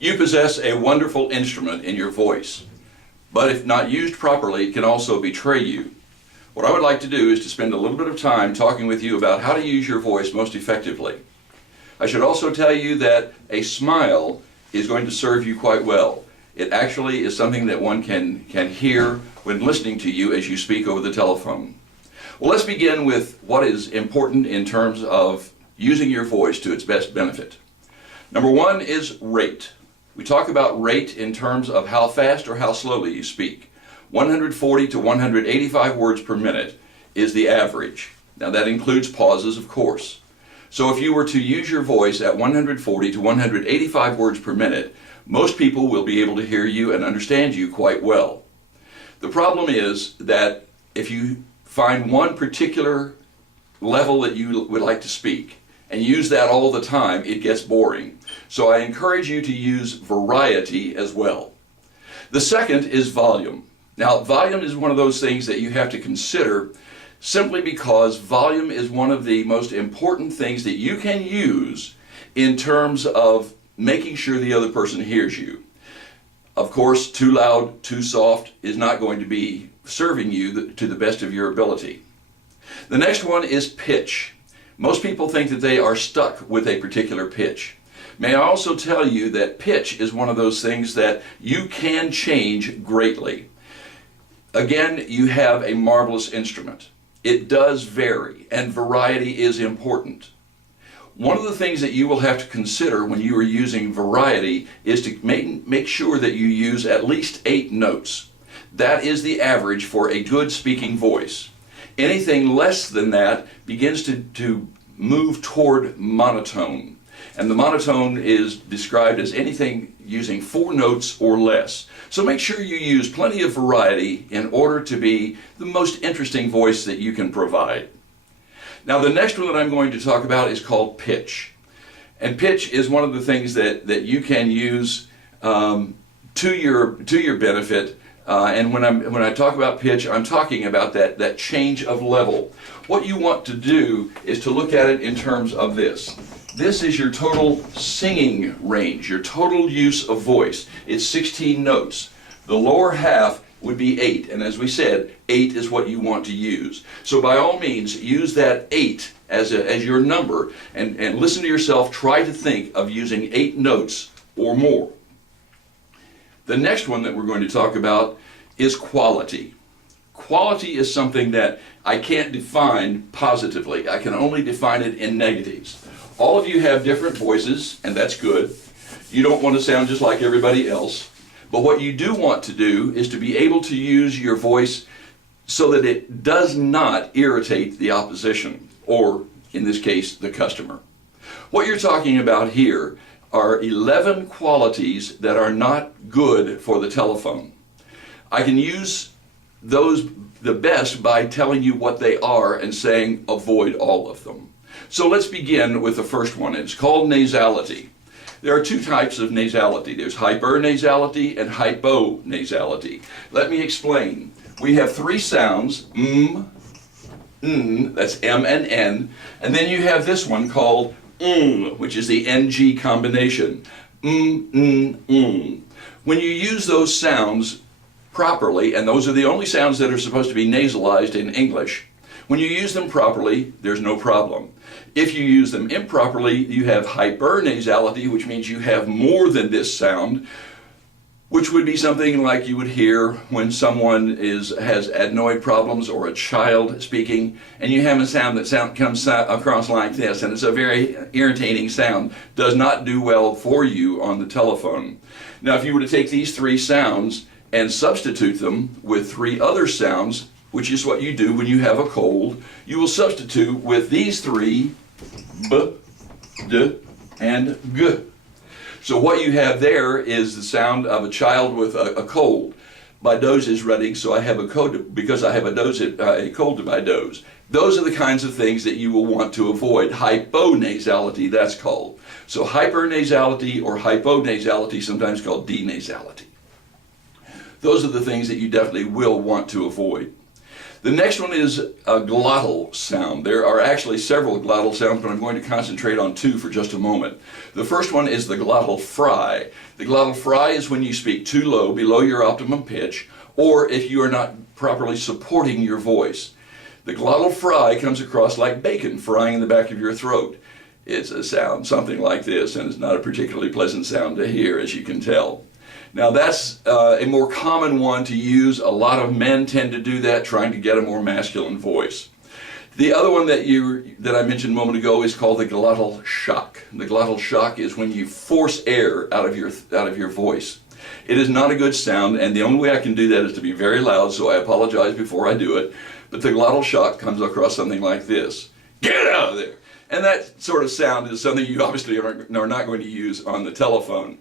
You possess a wonderful instrument in your voice, but if not used properly, it can also betray you. What I would like to do is to spend a little bit of time talking with you about how to use your voice most effectively. I should also tell you that a smile is going to serve you quite well. It actually is something that one can hear when listening to you as you speak over the telephone. Well, let's begin with what is important in terms of using your voice to its best benefit. Number one is rate. We talk about rate in terms of how fast or how slowly you speak. 140 to 185 words per minute is the average. Now that includes pauses, of course. So if you were to use your voice at 140 to 185 words per minute, most people will be able to hear you and understand you quite well. The problem is that if you find one particular level that you would like to speak and use that all the time, it gets boring. So I encourage you to use variety as well. The second is volume. Now, volume is one of those things that you have to consider simply because volume is one of the most important things that you can use in terms of making sure the other person hears you. Of course, too loud, too soft is not going to be serving you to the best of your ability. The next one is pitch. Most people think that they are stuck with a particular pitch. May I also tell you that pitch is one of those things that you can change greatly. Again, you have a marvelous instrument. It does vary, and variety is important. One of the things that you will have to consider when you are using variety is to make sure that you use at least 8 notes. That is the average for a good speaking voice. Anything less than that begins to move toward monotone. And the monotone is described as anything using 4 notes or less. So make sure you use plenty of variety in order to be the most interesting voice that you can provide. Now the next one that I'm going to talk about is called pitch. And pitch is one of the things that you can use to your benefit. And when I talk about pitch, I'm talking about that change of level. What you want to do is to look at it in terms of this. This is your total singing range, your total use of voice. It's 16 notes. The lower half would be 8, and as we said, 8 is what you want to use. So by all means, use that 8 as your number, and listen to yourself. Try to think of using 8 notes or more. The next one that we're going to talk about is quality. Quality is something that I can't define positively. I can only define it in negatives. All of you have different voices, and that's good. You don't want to sound just like everybody else. But what you do want to do is to be able to use your voice so that it does not irritate the opposition, or in this case, the customer. What you're talking about here are 11 qualities that are not good for the telephone. I can use those the best by telling you what they are and saying avoid all of them. So let's begin with the first one. It's called nasality. There are 2 types of nasality. There's hypernasality and hyponasality. Let me explain. We have 3 sounds, that's M and N, and then you have this one called which is the NG combination. When you use those sounds properly, and those are the only sounds that are supposed to be nasalized in English, when you use them properly, there's no problem. If you use them improperly, you have hypernasality, which means you have more than this sound, which would be something like you would hear when someone has adenoid problems or a child speaking, and you have a sound that comes across like this, and it's a very irritating sound. Does not do well for you on the telephone. Now, if you were to take these 3 sounds and substitute them with 3 other sounds, which is what you do when you have a cold, you will substitute with these 3, B, D, and G. So what you have there is the sound of a child with a cold. My nose is running, so I have a cold because I have a cold to my nose. Those are the kinds of things that you will want to avoid. Hyponasality, that's called. So hypernasality or hyponasality, sometimes called denasality. Those are the things that you definitely will want to avoid. The next one is a glottal sound. There are actually several glottal sounds, but I'm going to concentrate on two for just a moment. The first one is the glottal fry. The glottal fry is when you speak too low, below your optimum pitch, or if you are not properly supporting your voice. The glottal fry comes across like bacon frying in the back of your throat. It's a sound something like this, and it's not a particularly pleasant sound to hear, as you can tell. Now that's a more common one to use. A lot of men tend to do that, trying to get a more masculine voice. The other one that I mentioned a moment ago is called the glottal shock. The glottal shock is when you force air out of your voice. It is not a good sound, and the only way I can do that is to be very loud, so I apologize before I do it. But the glottal shock comes across something like this. Get out of there! And that sort of sound is something you obviously are not going to use on the telephone.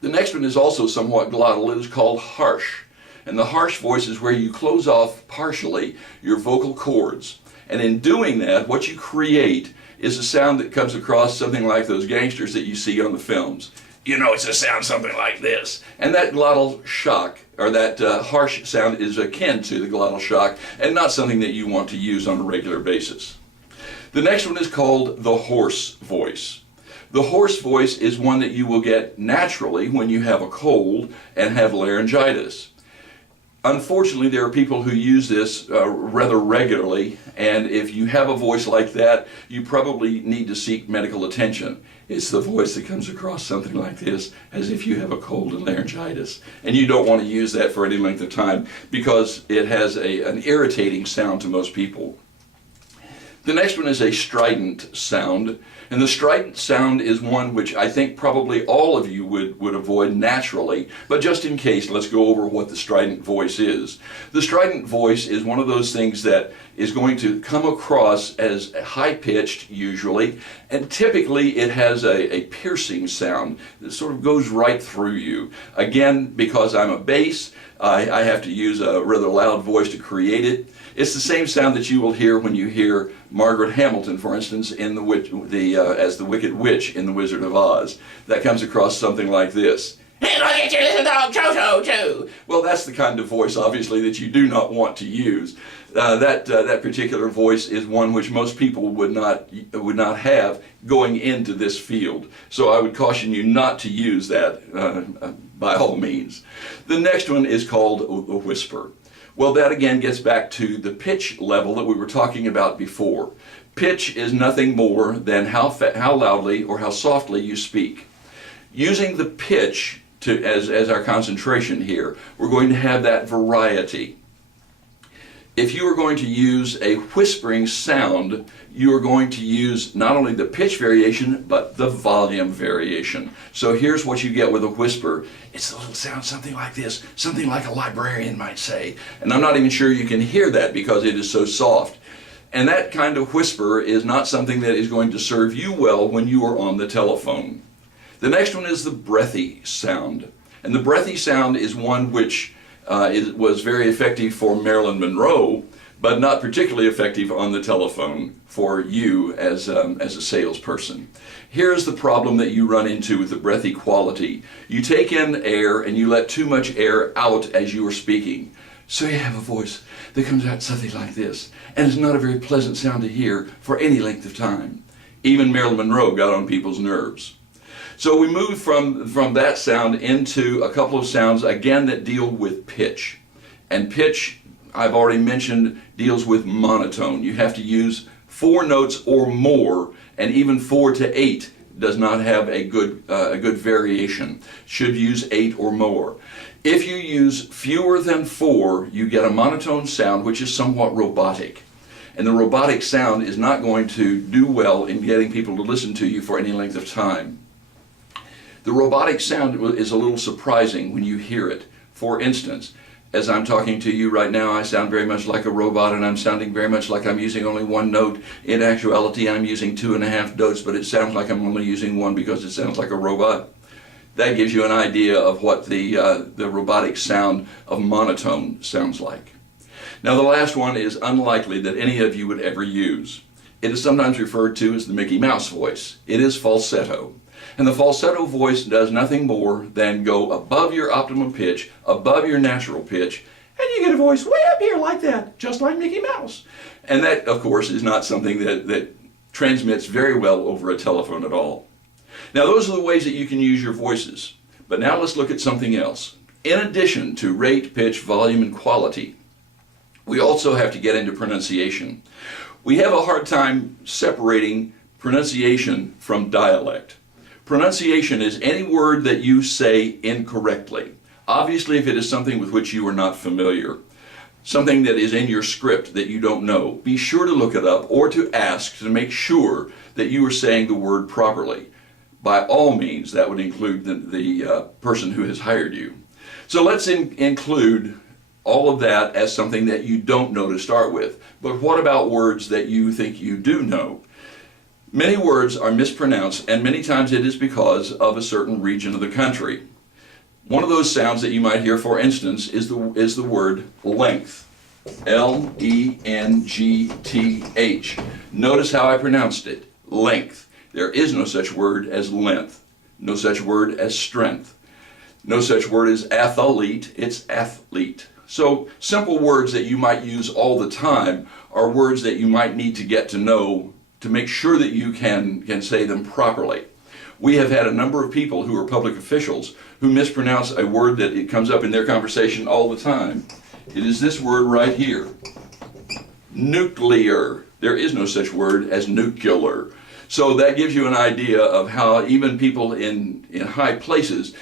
The next one is also somewhat glottal. It is called harsh. And the harsh voice is where you close off partially your vocal cords. And in doing that, what you create is a sound that comes across something like those gangsters that you see on the films. You know, it's a sound something like this. And that glottal shock, or that harsh sound, is akin to the glottal shock and not something that you want to use on a regular basis. The next one is called the hoarse voice. The hoarse voice is one that you will get naturally when you have a cold and have laryngitis. Unfortunately, there are people who use this rather regularly, and if you have a voice like that, you probably need to seek medical attention. It's the voice that comes across something like this, as if you have a cold and laryngitis. And you don't want to use that for any length of time because it has an irritating sound to most people. The next one is a strident sound, and the strident sound is one which I think probably all of you would avoid naturally, but just in case, let's go over what the strident voice is. The strident voice is one of those things that is going to come across as high-pitched usually, and typically it has a piercing sound that sort of goes right through you. Again, because I'm a bass, I have to use a rather loud voice to create it. It's the same sound that you will hear when you hear Margaret Hamilton, for instance, in as the Wicked Witch in The Wizard of Oz. That comes across something like this. Hey, look at your little dog, Toto, too. Well, that's the kind of voice, obviously, that you do not want to use. That particular voice is one which most people would not have going into this field. So I would caution you not to use that by all means. The next one is called a whisper. Well, that again gets back to the pitch level that we were talking about before. Pitch is nothing more than how loudly or how softly you speak. Using the pitch as our concentration here, we're going to have that variety. If you are going to use a whispering sound, you are going to use not only the pitch variation, but the volume variation. So here's what you get with a whisper. It's a little sound something like this, something like a librarian might say. And I'm not even sure you can hear that because it is so soft. And that kind of whisper is not something that is going to serve you well when you are on the telephone. The next one is the breathy sound. And the breathy sound is one which was very effective for Marilyn Monroe, but not particularly effective on the telephone for you as a salesperson. Here's the problem that you run into with the breathy quality. You take in air and you let too much air out as you are speaking. So you have a voice that comes out something like this, and it's not a very pleasant sound to hear for any length of time. Even Marilyn Monroe got on people's nerves. So we move from that sound into a couple of sounds, again, that deal with pitch. And pitch, I've already mentioned, deals with monotone. You have to use 4 notes or more, and even 4 to 8 does not have a good variation. Should use 8 or more. If you use fewer than 4, you get a monotone sound which is somewhat robotic. And the robotic sound is not going to do well in getting people to listen to you for any length of time. The robotic sound is a little surprising when you hear it. For instance, as I'm talking to you right now, I sound very much like a robot, and I'm sounding very much like I'm using only 1 note. In actuality, I'm using 2.5 notes, but it sounds like I'm only using 1 because it sounds like a robot. That gives you an idea of what the robotic sound of monotone sounds like. Now, the last one is unlikely that any of you would ever use. It is sometimes referred to as the Mickey Mouse voice. It is falsetto. And the falsetto voice does nothing more than go above your optimum pitch, above your natural pitch, and you get a voice way up here like that, just like Mickey Mouse. And that, of course, is not something that transmits very well over a telephone at all. Now, those are the ways that you can use your voices. But now let's look at something else. In addition to rate, pitch, volume, and quality, we also have to get into pronunciation. We have a hard time separating pronunciation from dialect. Pronunciation is any word that you say incorrectly. Obviously, if it is something with which you are not familiar, something that is in your script that you don't know, be sure to look it up or to ask to make sure that you are saying the word properly. By all means, that would include the person who has hired you. So let's include all of that as something that you don't know to start with. But what about words that you think you do know? Many words are mispronounced, and many times it is because of a certain region of the country. One of those sounds that you might hear, for instance, is the word length. L-E-N-G-T-H. Notice how I pronounced it. Length. There is no such word as length. No such word as strength. No such word as athlete. It's athlete. So simple words that you might use all the time are words that you might need to get to know to make sure that you can say them properly. We have had a number of people who are public officials who mispronounce a word that it comes up in their conversation all the time. It is this word right here. Nuclear. There is no such word as nuclear. So that gives you an idea of how even people in high places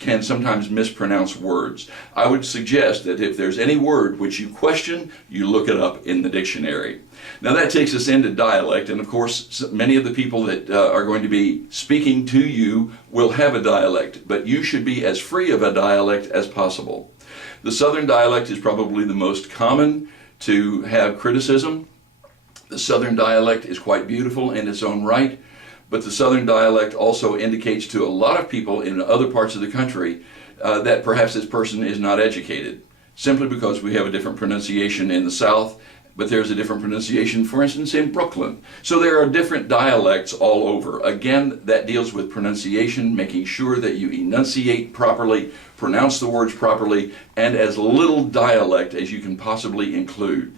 can sometimes mispronounce words. I would suggest that if there's any word which you question, you look it up in the dictionary. Now that takes us into dialect, and of course many of the people that are going to be speaking to you will have a dialect, but you should be as free of a dialect as possible. The Southern dialect is probably the most common to have criticism. The Southern dialect is quite beautiful in its own right, but the Southern dialect also indicates to a lot of people in other parts of the country that perhaps this person is not educated, simply because we have a different pronunciation in the South, but there's a different pronunciation, for instance, in Brooklyn. So there are different dialects all over. Again, that deals with pronunciation, making sure that you enunciate properly, pronounce the words properly, and as little dialect as you can possibly include.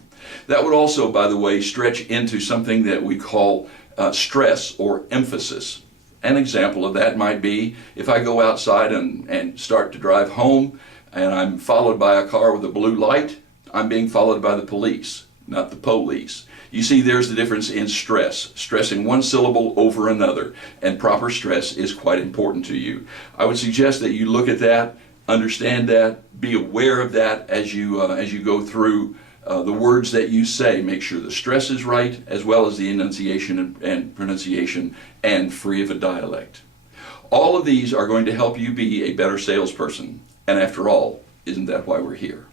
That would also, by the way, stretch into something that we call stress or emphasis. An example of that might be if I go outside and start to drive home and I'm followed by a car with a blue light, I'm being followed by the police, not the police. You see, there's the difference in stress, stressing one syllable over another, and proper stress is quite important to you. I would suggest that you look at that, understand that, be aware of that as you go through the words that you say. Make sure the stress is right, as well as the enunciation and pronunciation, and free of a dialect. All of these are going to help you be a better salesperson. And after all, isn't that why we're here?